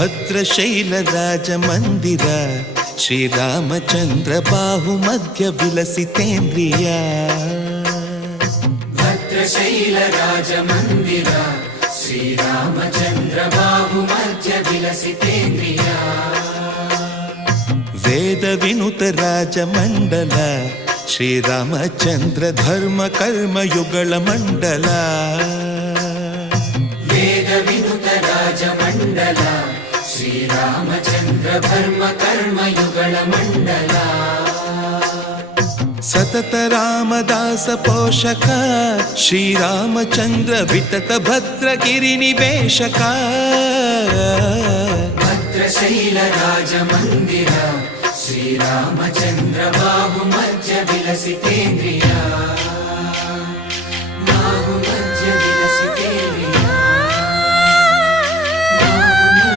ಭದ್ರಶೈಲ ರಾಜ ಮಂದಿರ ಶ್ರೀರಾಮಚಂದ್ರ ಬಾಹು ಮಧ್ಯ ವಿಲಸಿತೇಂದ್ರಿಯ ಭದ್ರಶೈಲ ರಾಜ ಮಂದಿರ ಶ್ರೀರಾಮಚಂದ್ರ ಬಾಹು ಮಧ್ಯ ವಿಲಸಿತೇಂದ್ರಿಯ ವೇದ ವಿನುತ ರಾಜ ಮಂಡಲ ಶ್ರೀರಾಮಚಂದ್ರ ಧರ್ಮ ಕರ್ಮ ಯುಗಳ ಮಂಡಲ ವೇದ ವಿನುತ ರಾಜ ಮಂಡಲ ಶ್ರೀರಾಮಚಂದ್ರ ಧರ್ಮ ಕರ್ಮ ಯುಗಳ ಮಂಡಲ ಸತತ ರಾಮದಾಸ ಪೋಷಕ ಶ್ರೀರಾಮಚಂದ್ರ ವಿತತ ಭದ್ರಗಿರಿ ನಿವೇಶಕ ಭದ್ರಶೈಲ ರಾಜ ಮಂದಿರ ಶ್ರೀರಾಮಚಂದ್ರ ಬಾಹು ಮಧ್ಯ ವಿಲಸಿತೇಂದ್ರಿಯ